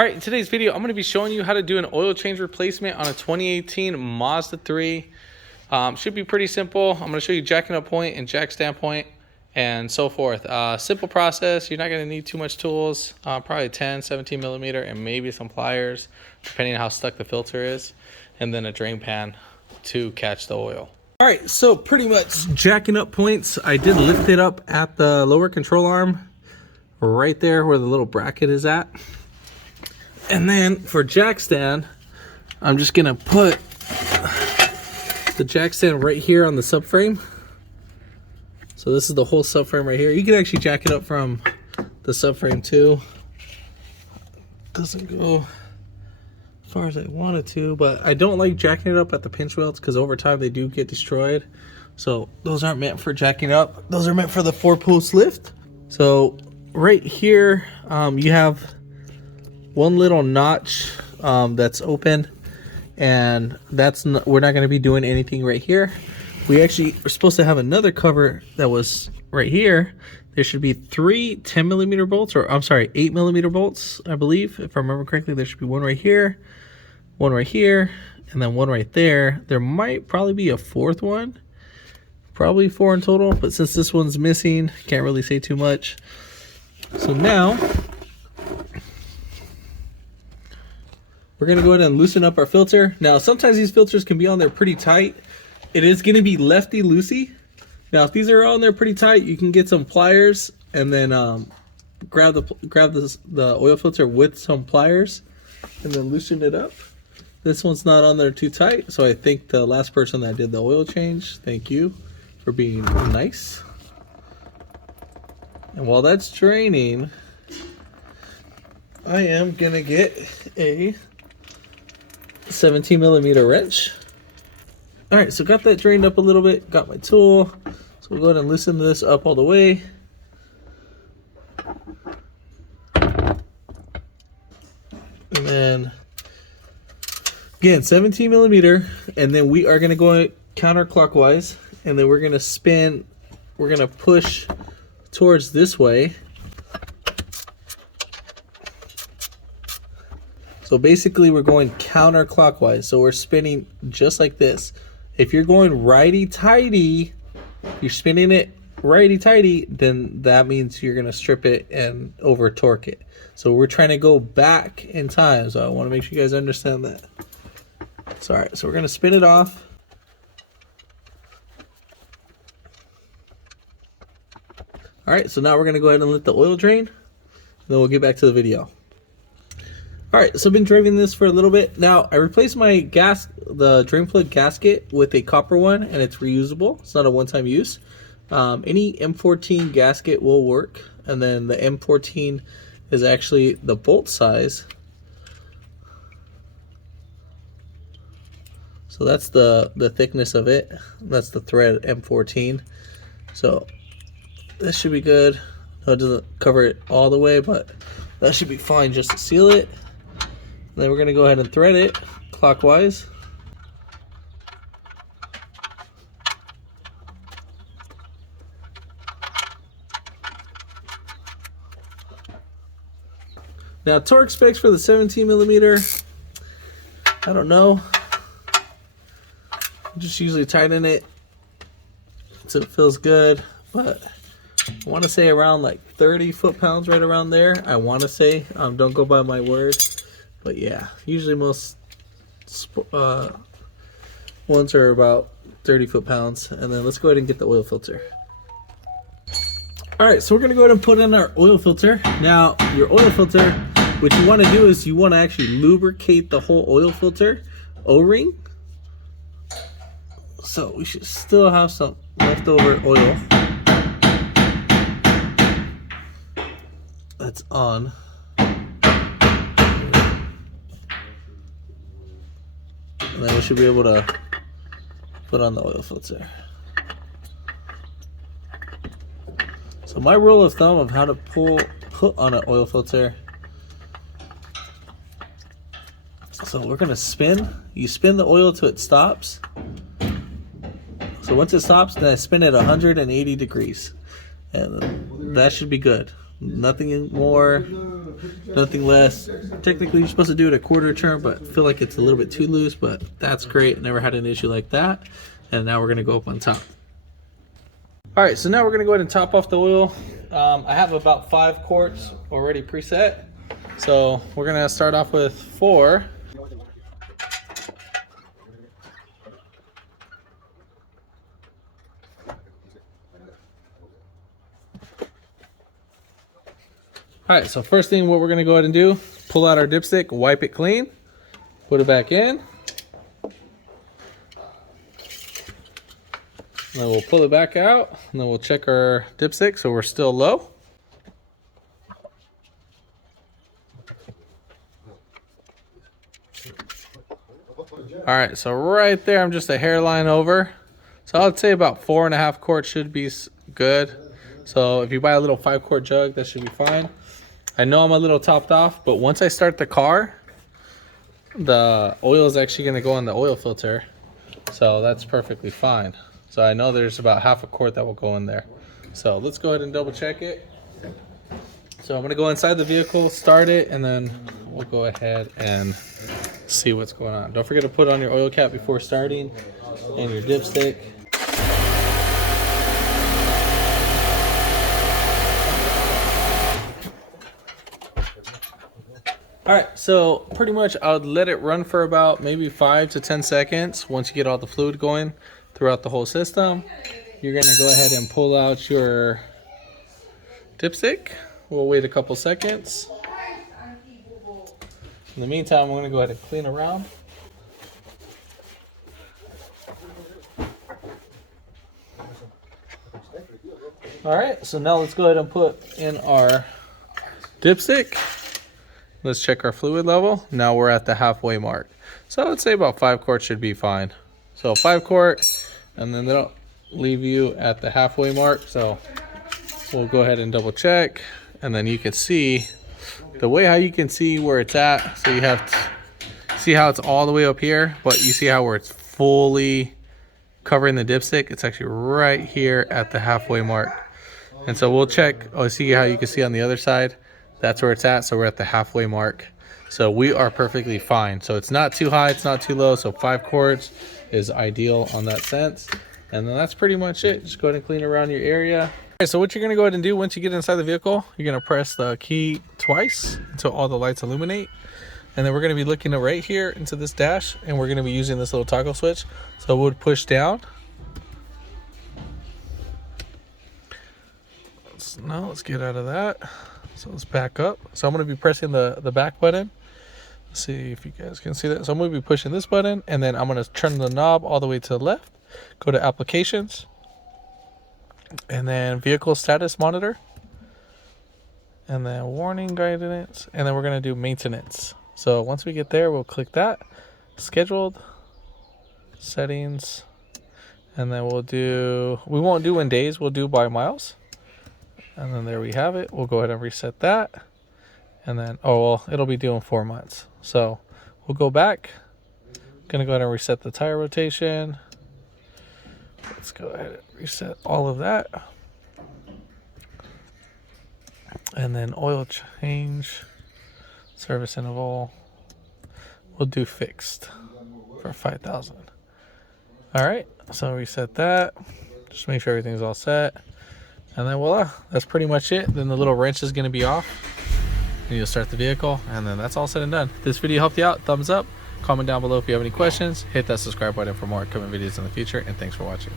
All right, in today's video, I'm going to be showing you how to do an oil change replacement on a 2018 Mazda 3. Should be pretty simple. I'm going to show you jacking up point and jack standpoint and so forth. Simple process. You're not going to need too much tools. Probably 10, 17 millimeter and maybe some pliers, depending on how stuck the filter is. And then a drain pan to catch the oil. All right, so pretty much jacking up points. I did lift it up at the lower control arm, right there where the little bracket is at. And then for jack stand, I'm just gonna put the jack stand right here on the subframe. So this is the whole subframe right here. You can actually jack it up from the subframe too. Doesn't go as far as I wanted to, but I don't like jacking it up at the pinch welds because over time they do get destroyed. So those aren't meant for jacking up. Those are meant for the 4-post lift. So right here, you have one little notch that's open, and we're not going to be doing anything right here. We actually are supposed to have another cover that was right here. There should be 3 10 millimeter bolts, or I'm sorry, 8 millimeter bolts, I believe, if I remember correctly. There should be one right here, and then one right there. There might probably be a fourth one, probably 4 in total, but since this one's missing, can't really say too much. So now we're gonna go ahead and loosen up our filter. Now, sometimes these filters can be on there pretty tight. It is gonna be lefty-loosey. Now, if these are on there pretty tight, you can get some pliers and then grab the oil filter with some pliers and then loosen it up. This one's not on there too tight, so I think the last person that did the oil change, thank you for being nice. And while that's draining, I am gonna get a 17 millimeter wrench. All right, so got that drained up a little bit, got my tool. So we'll go ahead and loosen this up all the way. And then again, 17 millimeter, and then we are gonna go counterclockwise, and then we're gonna spin, we're gonna push towards this way. So basically we're going counterclockwise. So we're spinning just like this. If you're going righty-tighty, you're spinning it righty-tighty, then that means you're gonna strip it and over torque it. So we're trying to go back in time. So I wanna make sure you guys understand that. So, all right, so we're gonna spin it off. All right, so now we're gonna go ahead and let the oil drain, and then we'll get back to the video. All right, so I've been driving this for a little bit. Now, I replaced my the drain plug gasket with a copper one, and it's reusable. It's not a one-time use. Any M14 gasket will work, and then the M14 is actually the bolt size. So that's the thickness of it. That's the thread M14. So this should be good. No, it doesn't cover it all the way, but that should be fine just to seal it. And then we're gonna go ahead and thread it clockwise. Now, torque specs for the 17 millimeter, I don't know. Just usually tighten it so it feels good, but I want to say around like 30 foot-pounds, right around there. I want to say, don't go by my word, but yeah, usually most ones are about 30 foot-pounds. And then let's go ahead and get the oil filter. All right, so we're gonna go ahead and put in our oil filter. Now, your oil filter, what you want to do is you want to actually lubricate the whole oil filter O-ring. So we should still have some leftover oil that's on. And then we should be able to put on the oil filter. So my rule of thumb of how to put on an oil filter. So we're gonna spin. You spin the oil till it stops. So once it stops, then I spin it 180 degrees. And that should be good. Nothing more, nothing less. Technically, you're supposed to do it a quarter turn, but I feel like it's a little bit too loose, but that's great. Never had an issue like that. And now we're gonna go up on top. All right, so now we're gonna go ahead and top off the oil. I have about 5 quarts already preset. So we're gonna start off with 4. All right, so first thing what we're gonna go ahead and do, pull out our dipstick, wipe it clean, put it back in. And then we'll pull it back out, and then we'll check our dipstick so we're still low. All right, so right there, I'm just a hairline over. So I'd say about 4.5 quarts should be good. So if you buy a little 5-quart jug, that should be fine. I know I'm a little topped off, but once I start the car, the oil is actually gonna go on the oil filter. So that's perfectly fine. So I know there's about 1/2 quart that will go in there. So let's go ahead and double check it. So I'm gonna go inside the vehicle, start it, and then we'll go ahead and see what's going on. Don't forget to put on your oil cap before starting and your dipstick. All right, so pretty much I would let it run for about maybe 5 to 10 seconds. Once you get all the fluid going throughout the whole system, you're gonna go ahead and pull out your dipstick. We'll wait a couple seconds. In the meantime, I'm gonna go ahead and clean around. All right, so now let's go ahead and put in our dipstick. Let's check our fluid level. Now we're at the halfway mark. So I would say about 5 quarts should be fine. So 5 quart, and then they'll leave you at the halfway mark. So we'll go ahead and double check. And then you can see the way how you can see where it's at. So you have to see how it's all the way up here, but you see how where it's fully covering the dipstick. It's actually right here at the halfway mark. And so we'll check. Oh, see how you can see on the other side. That's where it's at. So we're at the halfway mark. So we are perfectly fine. So it's not too high, it's not too low. So 5 quarts is ideal on that sense. And then that's pretty much it. Just go ahead and clean around your area. All right, so what you're gonna go ahead and do once you get inside the vehicle, you're gonna press the key twice until all the lights illuminate. And then we're gonna be looking right here into this dash, and we're gonna be using this little toggle switch. So we'll push down. Now let's get out of that. So let's back up. So I'm going to be pressing the back button. Let's see if you guys can see that. So I'm going to be pushing this button, and then I'm going to turn the knob all the way to the left. Go to applications, and then vehicle status monitor, and then warning guidance, and then we're going to do maintenance. So once we get there, we'll click that, scheduled, settings, and then we won't do in days, we'll do by miles. And then there we have it. We'll go ahead and reset that. And then, oh, well, it'll be doing 4 months. So we'll go back. Gonna go ahead and reset the tire rotation. Let's go ahead and reset all of that. And then oil change, service interval. We'll do fixed for 5,000. All right, so reset that. Just make sure everything's all set. And then voila, that's pretty much it. Then the little wrench is gonna be off. And you'll start the vehicle, and then that's all said and done. If this video helped you out, thumbs up. Comment down below if you have any questions. Hit that subscribe button for more upcoming videos in the future, and thanks for watching.